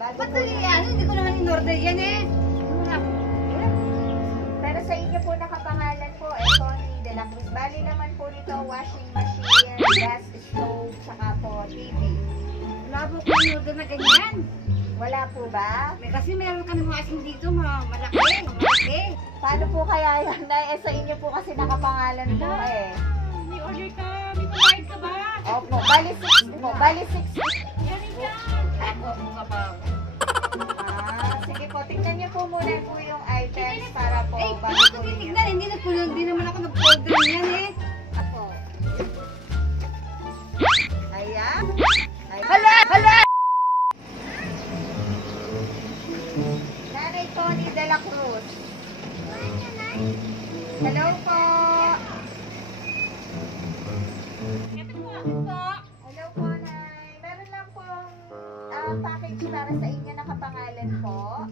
Ba't yan? Hindi ko naman in-order yan eh. Pero sa inyo po nakapangalan po, Tony de la Cruz. Bali naman po nito, washing machine, gas stove, saka po TV. Wala po ko in-order na ganyan. Wala po ba? Kasi meron kami washing dito, malaki. Paano po kaya yan? Sa inyo po kasi nakapangalan po eh. May order ka, may provide ka ba? Opo, bali 6 po. Bali 6. Yan ako ka ba? Sige po, tingnan niyo po muna po yung items para po Eh, bago hindi ko po ninyo. titignan. Hindi naman ako nag-order yan eh. Ako. Ayan. Hala! Nanay Tony de la Cruz. Hello po. Hello po, Nay. Meron lang pong package para sa inyo nakapangalan po.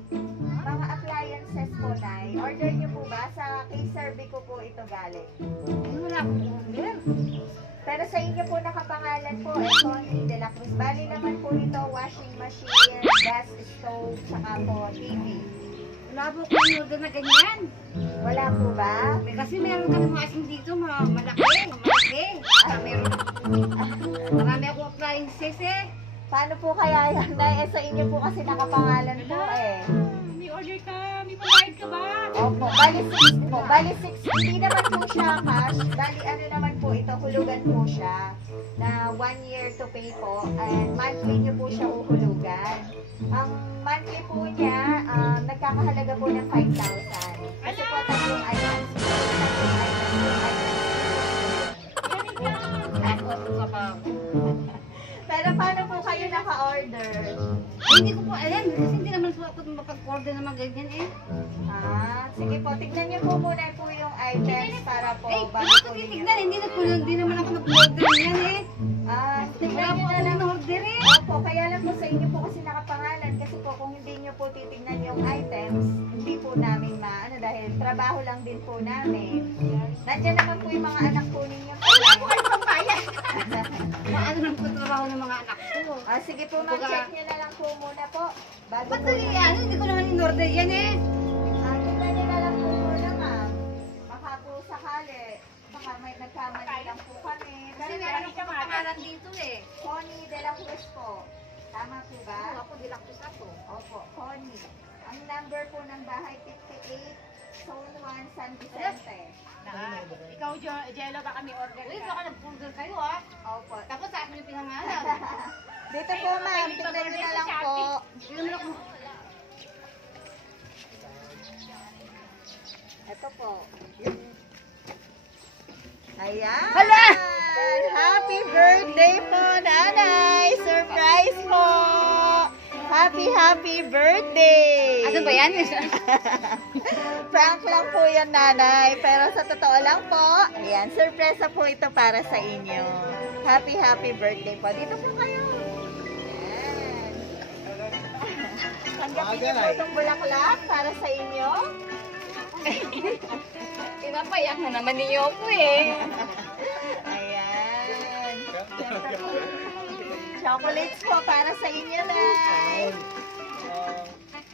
Mga appliances po, Nay. Order niyo po ba? Sa K-Serve ko po ito galing. Wala akong order. Pero sa inyo po nakapangalan po, Tony de la Cruz. Bali naman po nito, washing machine, gas stove, saka po TV. Wala po ko in-order na ganyan. Wala po ba? Kasi meron kami washing dito, malaki. Marami ako appliances eh. Paano po kaya yan, Nay? Sa inyo po kasi nakapangalan po eh. May order ka, may provide ka ba? Opo, bali 6 po. Bali 6. Hindi naman po siya cash. Bali ano naman po ito, hulugan po siya. Na 1 year to pay po. And monthly nyo po siya uhulugan. Ang monthly po niya, nagkakahalaga po ng 5,000. Kasi po tatlong items po. Pero paano po kayo naka-order? Hindi ko po alam. Kasi hindi naman po ako mapag-order naman ganyan eh. Sige po, tignan niyo po muna po yung items para po bago Hindi ko po ninyo. titignan. Hindi naman ako nag-order yan eh. Tignan Wala niyo po na ako lang. in-order eh. Opo, kaya lang po sa inyo po kasi nakapangalan. Kasi po kung hindi niyo po titignan yung items, hindi po namin maano dahil trabaho lang din po namin. Nandiyan naman po yung mga anak po ninyo. Wala po kayo pambayad. Maano lang po trabaho ng mga anak ko. Sige po, mag-check niyo na lang po muna po. Bago Ba't po yan? Hindi ko naman in-order yan eh. tignan niyo na lang po muna, ma'am. Baka po sakali. Baka may nagkamali lang po kami. Kasi Pero meron akong pangalan dito eh. Connie de la Cruz po. Tama po ba? Ako dilaktos ako. Opo, Connie. Ang number po ng bahay, 58, Zone 1, San Vicente. Ikaw, Jello, baka may order ka. Uy, baka nag-order kayo ah. Opo. Tapos sa akin yung pinangalan. Dito po, ma'am. Tingnan niyo na lang po. Hindi naman ako. Ito po. Ayan. Hala! Happy birthday po, Nanay! Surprise po! Happy birthday! Ano ba yan? Prank lang po yan, Nanay. Pero sa totoo lang po, ayan, surpresa po ito para sa inyo. Happy birthday po. Dito po kayo. Ayan. Tanggapin niyo po itong bulaklak para sa inyo. Pinapayak na naman niyo ako eh. Ayan. Siyempre po, chocolates po para sa inyo, Nay.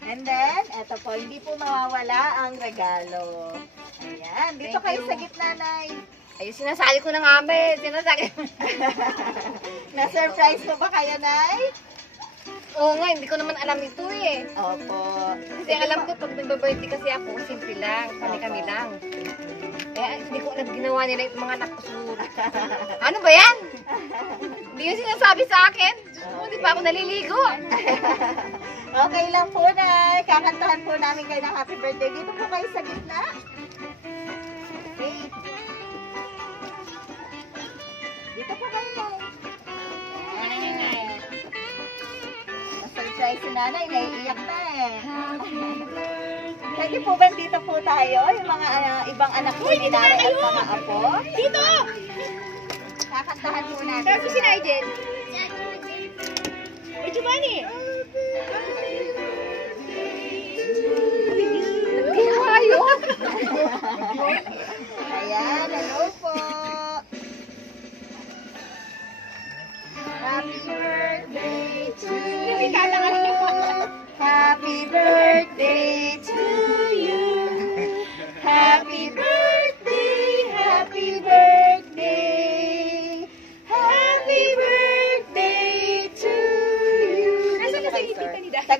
And then, eto po, hindi po mawawala ang regalo. Ayan, dito kayo sa gitna, Nay. Ay, sinasali ko na nga ba. Sinasali. Na-surprise po ba kayo, Nay? Oo nga, hindi ko naman alam ito eh. Opo. Kasi alam ko, pag nag-birthday kasi ako, simple lang. Kami lang. Eh, hindi ko alam ginawa nila yung mga anak ko. Ano ba yan? Hindi yung sinasabi sa akin. Hindi pa ako naliligo. Okay lang po, Nay. Kakantahan po namin kayo ng happy birthday. Dito po kayo sa gitna. Okay. Dito po kayo, Nay. Ayan. Na-surprise si Nanay. Naiiyak na eh. Pwede po ba dito po tayo? Yung mga ibang anak po ni Nanay at mga apo? Dito! Kakantahan po natin. Pero si Nigel. Uy, Giovanni! Nagkakayo! Ayan, hello po. Happy birthday to you.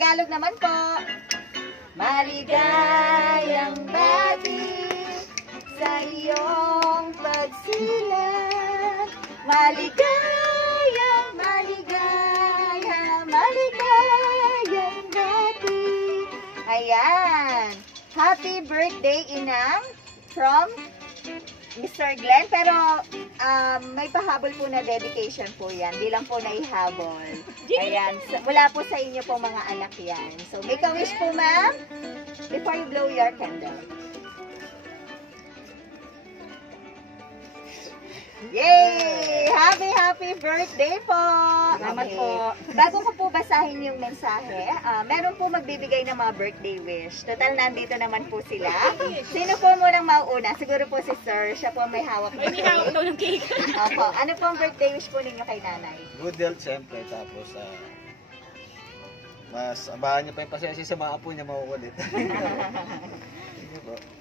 Tagalog naman po. Maligayang bati sa iyong pagsilang. Maligayang, maligayang, maligayang bati. Ayan. Happy birthday, Inang, from Mr. Glenn. Pero may pahabol po na dedication po yan. Di lang po naihabol. Ayan. Wala po sa inyo po mga anak yan. So, make a wish po, ma'am, before you blow your candle. Yay! Happy birthday po! Salamat po. Bago ko po basahin yung mensahe, meron po magbibigay ng mga birthday wish. Total, nandito naman po sila. Sino po munang mauuna? Siguro po si Sir. Siya po ang may hawak ng cake. May hawak daw ng cake. Opo. Ano po ang birthday wish po ninyo kay nanay? Good health, siyempre. Tapos, mas abahan niyo pa yung pasensya sa mga apo niya makukulit.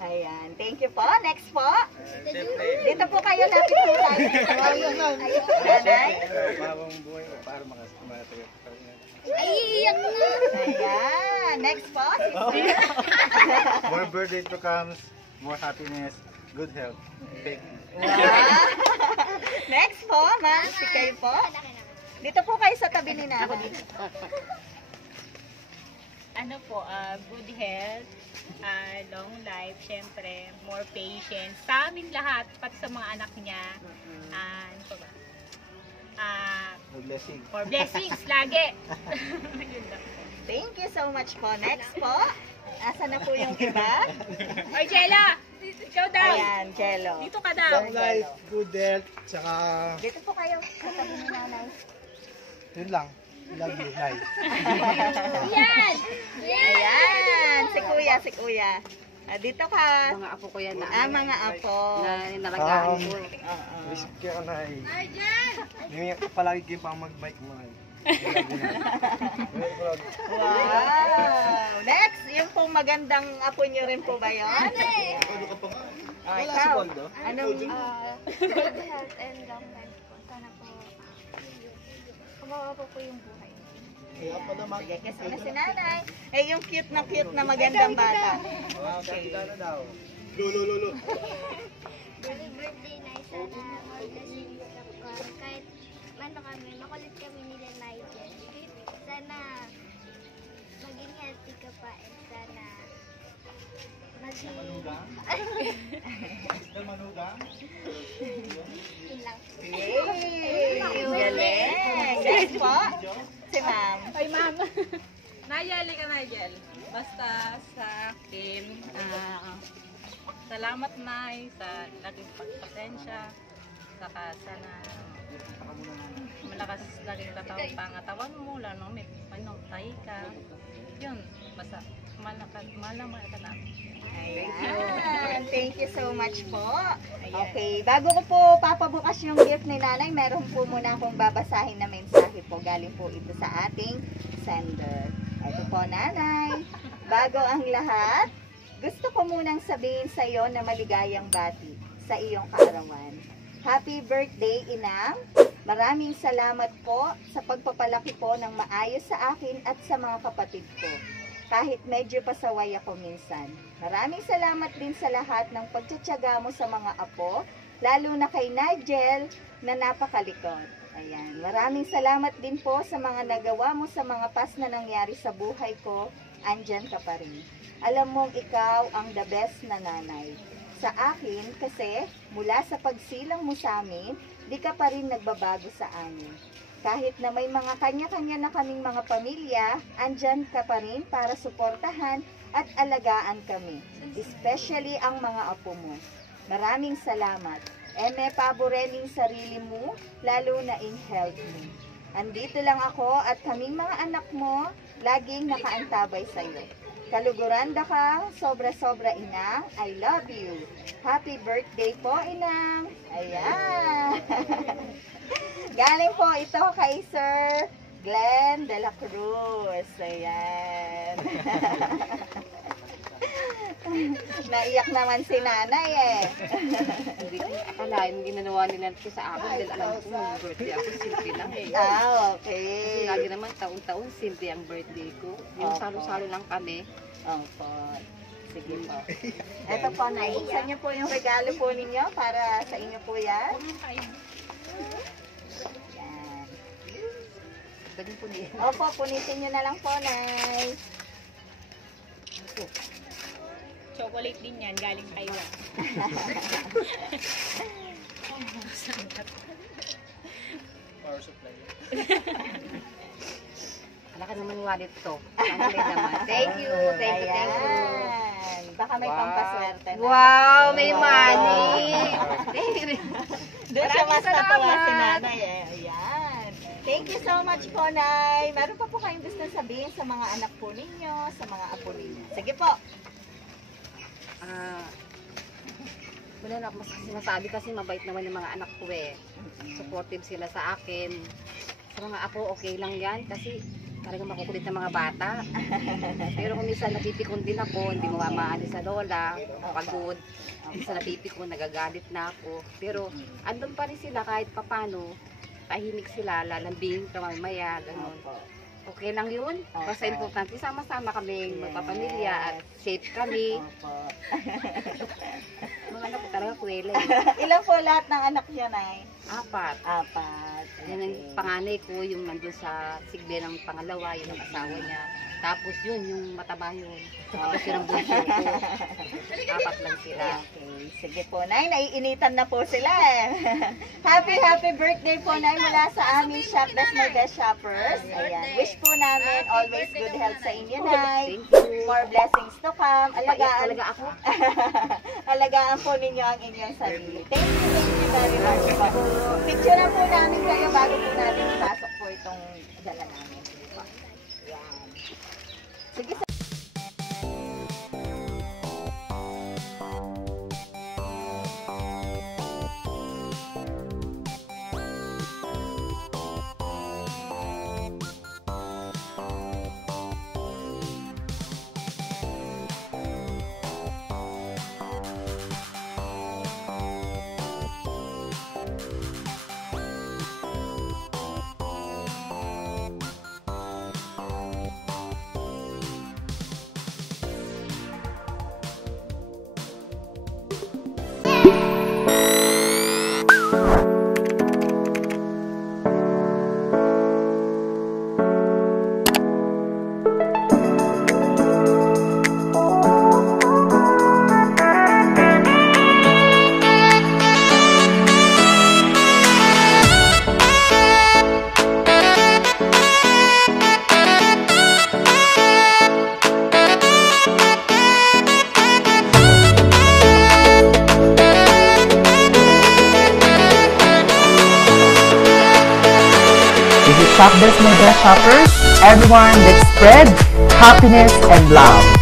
Ayan. Thank you po. Next po. Siyempre. Dito po kayo. Lapit po tayo. Ayun, nanay. Bagong buhay ko para makatagal. Ay, iyak na. Ayan. Next po. More birthday to comes, more happiness, good health. Big. Wow. Next po, ma'am. Si kayo po. Dito po kayo sa tabi ni nanay. Ano po, good health, long life, syempre, more patience. Sa amin lahat, pati sa mga anak niya. Ano pa ba? Blessing. For blessings, lagi. Yun lang. Thank you so much po. Next po. Asa na po yung iba? Oy, Jella! Ikaw daw! Ayan, Jello. Dito ka daw! Long life, good health, tsaka Dito po kayo sa tabi ni nanay. yun lang. Love you, nice. Yan! Ayan, si kuya. Dito ka. Mga apo ko yan na. Mga apo. Na nalagaan ko. Oo. Wish ko na ngayon palagi kayo pang mag-bike mahal. Wow! Next, yung pong magandang apo nyo rin po ba yun? Wala si Pondo? Anong, Good health and long life po. Sana po kumawa po yung buhay. Kaya pa naman. sige, kasi na si nanay. Eh, yung cute na magandang bata. Okay. Sana daw. Happy birthday, Nay. Sana more blessings ka. Kahit ano kami, makulit kami nila Nigel. Sana maging healthy ka pa and sana maging... Yun lang. Yay! Galing! Next po, si ma'am. Ay, ma'am. Nayel ka, Nigel. Basta sa akin, salamat, Nay, sa laging pagpasensya. Saka sana malakas laging tatawang pangatawan mo, lalo may tayo ka. Yun, basta malaman ka namin. Ayan. Thank you so much po. Okay, bago ko po papabukas yung gift ni nanay, meron po muna akong babasahin na mensahe po. Galing po ito sa ating sender. Ito po, nanay. Bago ang lahat, gusto ko munang sabihin sa iyo na maligayang bati sa iyong kaarawan. Happy birthday, Inang! Maraming salamat po sa pagpapalaki po ng maayos sa akin at sa mga kapatid ko. Kahit medyo pasaway ako minsan. Maraming salamat din sa lahat ng pagtsatsaga mo sa mga apo, lalo na kay Nigel na napakalikod. Ayan. Maraming salamat din po sa mga nagawa mo sa mga past na nangyari sa buhay ko. Andyan ka pa rin. Alam mong ikaw ang the best na nanay. Sa akin, kasi mula sa pagsilang mo sa amin, di ka pa rin nagbabago sa amin. Kahit na may mga kanya-kanya na kaming mga pamilya, andyan ka pa rin para suportahan at alagaan kami. Especially ang mga apo mo. Maraming salamat. Eme paboreling sarili mo, lalo na in health mo. Andito lang ako at kaming mga anak mo, laging nakaantabay sa'yo. Kaluguranda ka, sobra-sobra, Inang. I love you. Happy birthday po, Inang. Ayan. Galing po ito kay Sir Glenn de la Cruz. Ayan. Naiyak naman si nanay eh. Hindi ko akalain ginawa nila ito sa akin dahil alam ko yung birthday ako, simple lang eh. Ah, Kasi okay. lagi naman taon-taon, simple ang birthday ko. Yung Opo. salo-salo lang kami. Opo. Sige po. Ito po, Nay. Buksan niyo po yung regalo po ninyo para sa inyo po yan. Yan. Pwede po niya. Opo, punitin niyo na lang po, Nay. Chocolate din yan, galing Taiwan. Power supply. Wala ka naman wallet to. Ano may laman? Thank you, thank you, thank you. Ayan. Baka may pampaswerte na. Wow, may Wow. money. Thank you. Doon siya mas Maraming natuwa salamat. si nanay eh. Ayan. Thank you so much po, Nay. Meron pa po kayong gusto sabihin sa mga anak po ninyo, sa mga apo ninyo. Sige po. Wala na akong sinasabi kasi mabait naman yung mga anak ko eh. Supportive sila sa akin. Sa mga apo, okay lang yan kasi talagang makukulit ng mga bata. Pero kung minsan napipikon din ako, hindi mo maano sa lola, pagod. Minsan napipikon, nagagalit na ako. Pero andun pa rin sila kahit papano, tahimik sila, lalambing ka mamaya, gano'n. Okay lang yun. Basta importante, sama-sama kami magpapamilya at safe kami. Opo. Mga anak ko talaga kuwela eh. Ilan po lahat ng anak niya, Nay? 4. Apat. Yan ang panganay ko, yung nandun sa sigbe ng pangalawa, yung asawa niya. Tapos yun, yung mataba yun. Tapos yun ang bunso ko. 4 lang sila. Okay. Sige po, Nay. Naiinitan na po sila eh. Happy birthday po, Nay, mula sa aming Shop Best My Best Shoppers. Ayan. Wish po namin always good health sa inyo, Nay. Thank you. More blessings to come. Alagaan Alagaan, talaga ako. alagaan po ninyo ang inyong sarili. Thank you very much po. Picture na po namin kayo bago po natin ipasok po itong dala namin. Ayan. Sige, Shop Best My Best Shoppers, everyone, let's spread happiness and love.